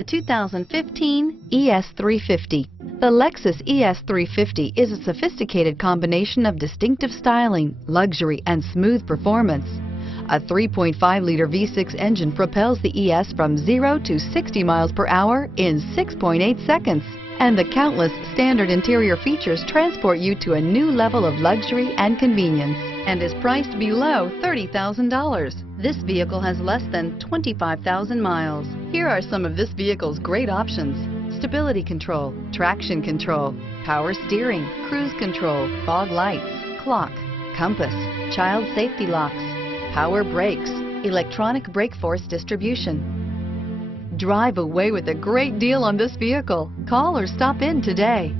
The 2015 ES350. The Lexus ES350 is a sophisticated combination of distinctive styling, luxury, and smooth performance. A 3.5-liter V6 engine propels the ES from 0 to 60 miles per hour in 6.8 seconds. And the countless standard interior features transport you to a new level of luxury and convenience, and is priced below $30,000. This vehicle has less than 25,000 miles. Here are some of this vehicle's great options: stability control, traction control, power steering, cruise control, fog lights, clock, compass, child safety locks, power brakes, electronic brake force distribution. Drive away with a great deal on this vehicle. Call or stop in today.